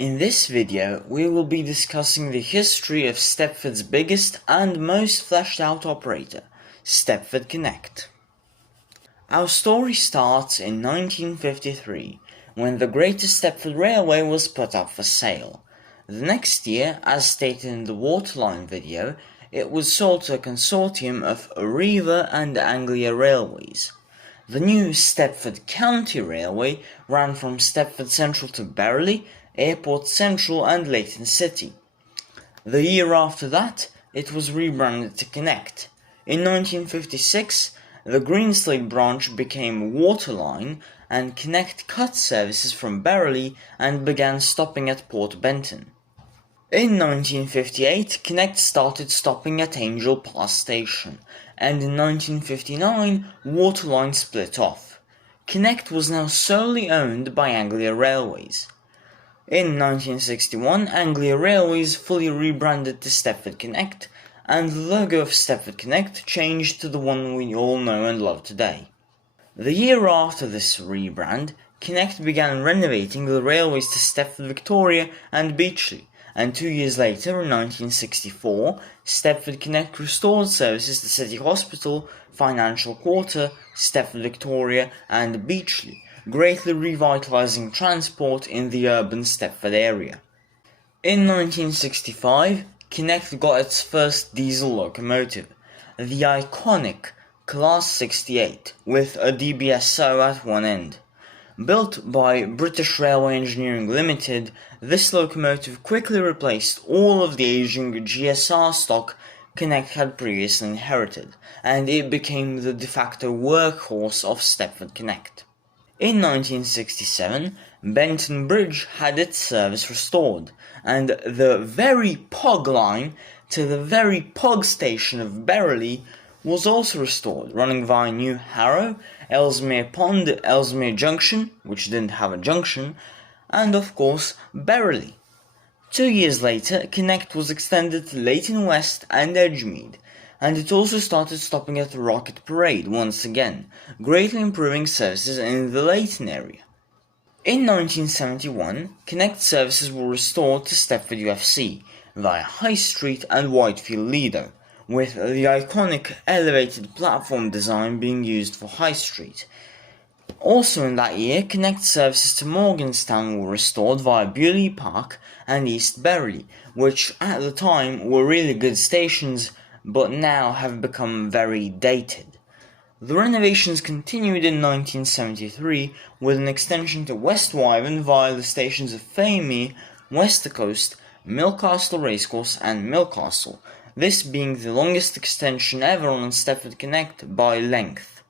In this video, we will be discussing the history of Stepford's biggest and most fleshed out operator, Stepford Connect. Our story starts in 1953, when the Greater Stepford Railway was put up for sale. The next year, as stated in the Waterline video, it was sold to a consortium of Arriva and Anglia Railways. The new Stepford County Railway ran from Stepford Central to Berrily, Airport Central and Leighton City. The year after that, it was rebranded to Connect. In 1956, the Greenslade branch became Waterline, and Connect cut services from Berrily and began stopping at Port Benton. In 1958, Connect started stopping at Angel Pass Station, and in 1959, Waterline split off. Connect was now solely owned by Anglia Railways. In 1961, Anglia Railways fully rebranded to Stepford Connect, and the logo of Stepford Connect changed to the one we all know and love today. The year after this rebrand, Connect began renovating the railways to Stepford Victoria and Beachley, and 2 years later, in 1964, Stepford Connect restored services to City Hospital, Financial Quarter, Stepford Victoria and Beachley, greatly revitalising transport in the urban Stepford area. In 1965, Connect got its first diesel locomotive, the iconic Class 68, with a DBSO at one end. Built by British Railway Engineering Limited, this locomotive quickly replaced all of the aging GSR stock Connect had previously inherited, and it became the de facto workhorse of Stepford Connect. In 1967, Benton Bridge had its service restored, and the very Pog line to the very Pog station of Berrily was also restored, running via New Harrow, Ellesmere Pond, Ellesmere Junction, which didn't have a junction, and of course Berrily. 2 years later, Connect was extended to Leighton West and Edgemead, and it also started stopping at the Rocket Parade once again, greatly improving services in the Leighton area. In 1971, Connect services were restored to Stepford UFC via High Street and Whitefield Lido, with the iconic elevated platform design being used for High Street. Also in that year, Connect services to Morganstown were restored via Bewley Park and East Berrily, which at the time were really good stations, but now have become very dated. The renovations continued in 1973 with an extension to West Wyvern via the stations of Fairmere, Westercoast, Milcastle Racecourse and Milcastle, this being the longest extension ever on Stepford Connect by length.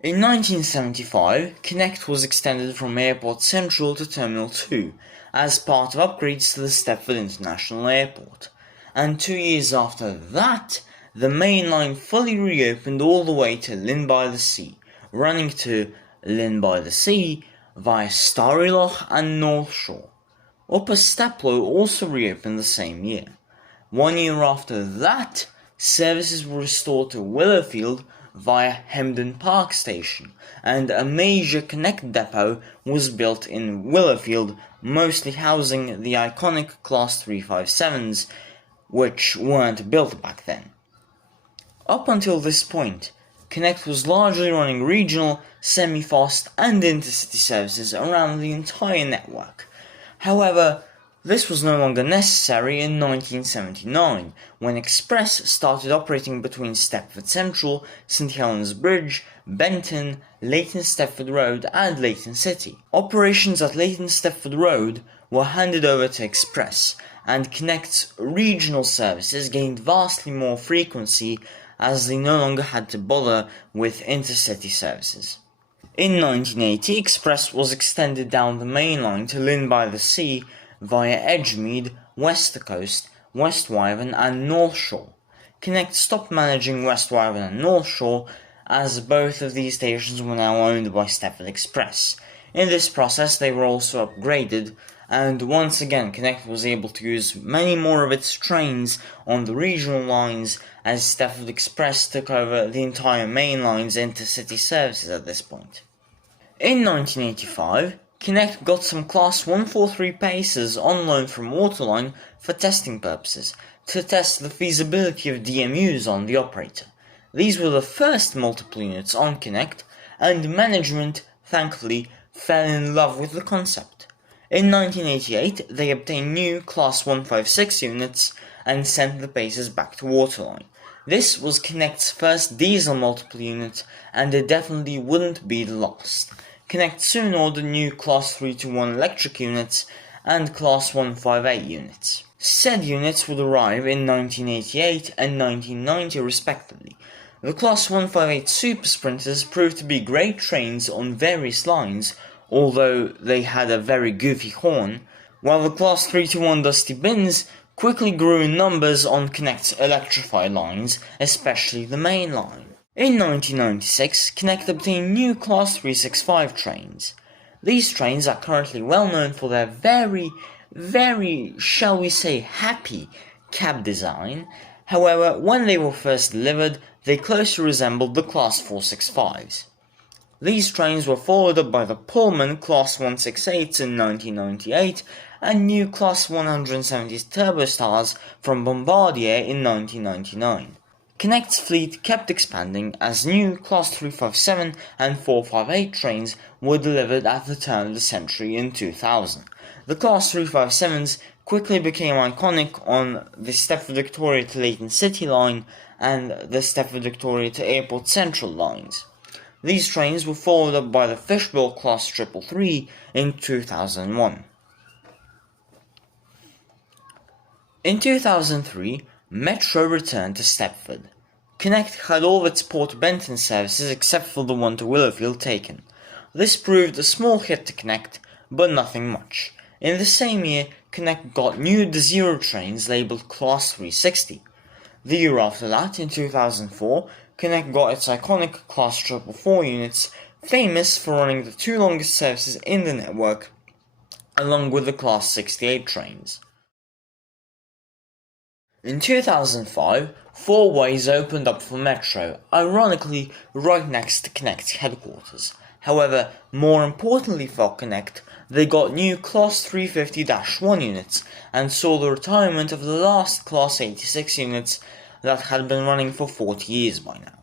In 1975, Connect was extended from Airport Central to Terminal 2 as part of upgrades to the Stepford International Airport, and 2 years after that, the main line fully reopened all the way to Lynn-by-the-Sea, running to Lynn-by-the-Sea via Starryloch and North Shore. Upper Steplow also reopened the same year. 1 year after that, services were restored to Willowfield via Hemden Park Station, and a major Connect depot was built in Willowfield, mostly housing the iconic Class 357s, which weren't built back then. Up until this point, Connect was largely running regional, semi-fast and intercity services around the entire network. However, this was no longer necessary in 1979, when Express started operating between Stepford Central, St Helens Bridge, Benton, Leighton Stepford Road and Leighton City. Operations at Leighton Stepford Road were handed over to Express, and Connect's regional services gained vastly more frequency as they no longer had to bother with intercity services. In 1980, Express was extended down the main line to Lynn-by-the-Sea via Edgemead, Westercoast, West Wyvern and North Shore. Connect stopped managing West Wyvern and North Shore as both of these stations were now owned by Stepford Express. In this process, they were also upgraded, and once again Connect was able to use many more of its trains on the regional lines as Stepford Express took over the entire main line's intercity services at this point. In 1985, Connect got some Class 143 Pacers on loan from Waterline for testing purposes, to test the feasibility of DMUs on the operator. These were the first multiple units on Connect, and management, thankfully, fell in love with the concept. In 1988, they obtained new Class 156 units and sent the Pacers back to Waterline. This was Connect's first diesel multiple unit, and it definitely wouldn't be the last. Connect soon ordered new Class 321 electric units and Class 158 units. Said units would arrive in 1988 and 1990 respectively. The Class 158 Super Sprinters proved to be great trains on various lines, although they had a very goofy horn, while the Class 321 Dusty Bins quickly grew in numbers on Connect's electrified lines, especially the main line. In 1996, Connect obtained new Class 365 trains. These trains are currently well known for their very, shall we say, happy cab design. However, when they were first delivered, they closely resembled the Class 465s. These trains were followed up by the Pullman Class 168s in 1998 and new Class 170 Turbostars from Bombardier in 1999. Connect's fleet kept expanding as new Class 357 and 458 trains were delivered at the turn of the century in 2000. The Class 357s quickly became iconic on the Stepford Victoria to Leighton City line and the Stepford Victoria to Airport Central lines. These trains were followed up by the Fishbowl Class 333 in 2001. In 2003, Metro returned to Stepford. Connect had all of its Port Benton services except for the one to Willowfield taken. This proved a small hit to Connect, but nothing much. In the same year, Connect got new Desiro trains labelled Class 360. The year after that, in 2004, Connect got its iconic Class 444 units, famous for running the two longest services in the network, along with the Class 68 trains. In 2005, 4 ways opened up for Metro, ironically right next to Connect's headquarters. However, more importantly for Connect, they got new Class 350-1 units and saw the retirement of the last Class 86 units that had been running for 40 years by now.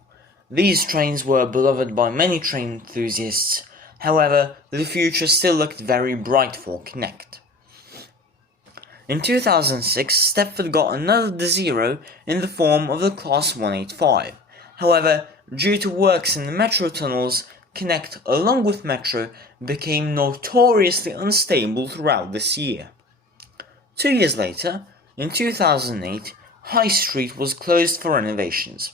These trains were beloved by many train enthusiasts, however, the future still looked very bright for Connect. In 2006, Stepford got another Desiro in the form of the Class 185. However, due to works in the Metro tunnels, Connect, along with Metro, became notoriously unstable throughout this year. 2 years later, in 2008, High Street was closed for renovations.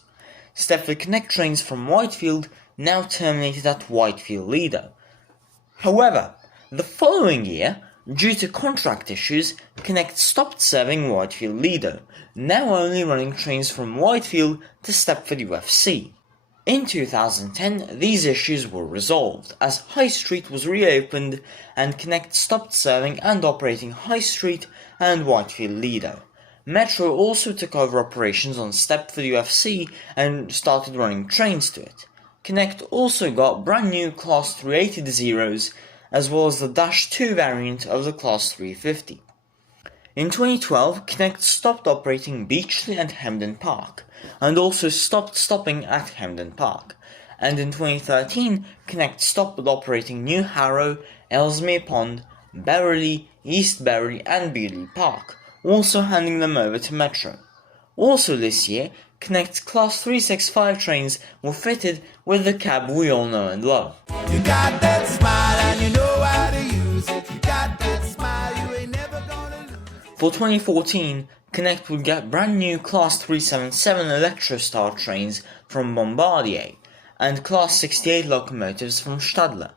Stepford Connect trains from Whitefield now terminated at Whitefield Lido. However, the following year, due to contract issues, Connect stopped serving Whitefield Lido, now only running trains from Whitefield to Stepford UFC. In 2010, these issues were resolved, as High Street was reopened and Connect stopped serving and operating High Street and Whitefield Lido. Metro also took over operations on Stepford UFC and started running trains to it. Connect also got brand new Class 380 Desiros, as well as the Dash 2 variant of the Class 350. In 2012, Connect stopped operating Beachley and Hemden Park, and also stopped stopping at Hemden Park. And in 2013, Connect stopped operating New Harrow, Ellesmere Pond, Beverley, East Beverley and Bewley Park, also handing them over to Metro. Also this year, Connect's Class 365 trains were fitted with the cab we all know and love. You got that smile and you know how to use it. You got that smile, you ain't never gonna lose. For 2014, Connect would get brand new Class 377 Electrostar trains from Bombardier and Class 68 locomotives from Stadler.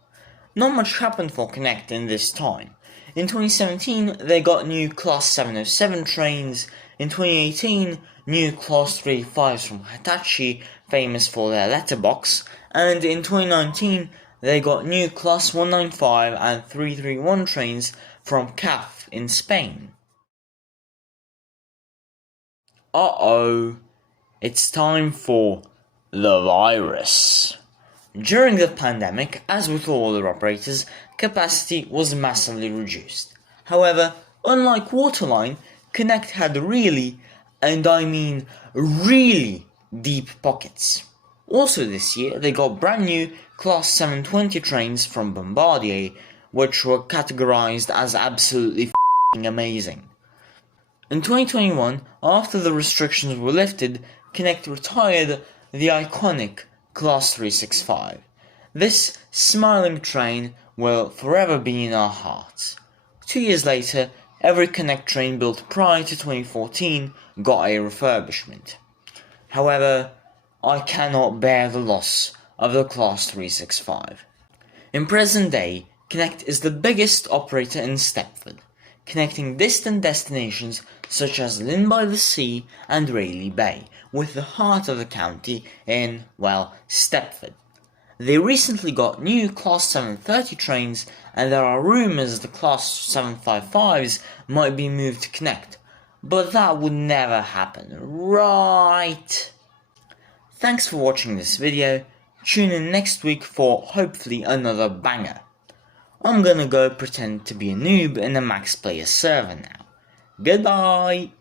Not much happened for Connect in this time. In 2017, they got new Class 707 trains. In 2018, new Class 385s from Hitachi, famous for their letterbox, and in 2019, they got new Class 195 and 331 trains from CAF in Spain. It's time for the virus. During the pandemic, as with all other operators, capacity was massively reduced. However, unlike Waterline, Connect had really, and I mean really, deep pockets. Also this year, they got brand new Class 720 trains from Bombardier, which were categorized as absolutely f***ing amazing. In 2021, after the restrictions were lifted, Connect retired the iconic Class 365. This smiling train will forever be in our hearts. 2 years later, every Connect train built prior to 2014 got a refurbishment. However, I cannot bear the loss of the Class 365. In present day, Connect is the biggest operator in Stepford, connecting distant destinations such as Lynn by the Sea and Rayleigh Bay with the heart of the county in, well, Stepford. They recently got new Class 730 trains, and there are rumours the Class 755s might be moved to Connect, but that would never happen, right? Thanks for watching this video. Tune in next week for hopefully another banger. I'm gonna go pretend to be a noob in a Max Player server now. Goodbye!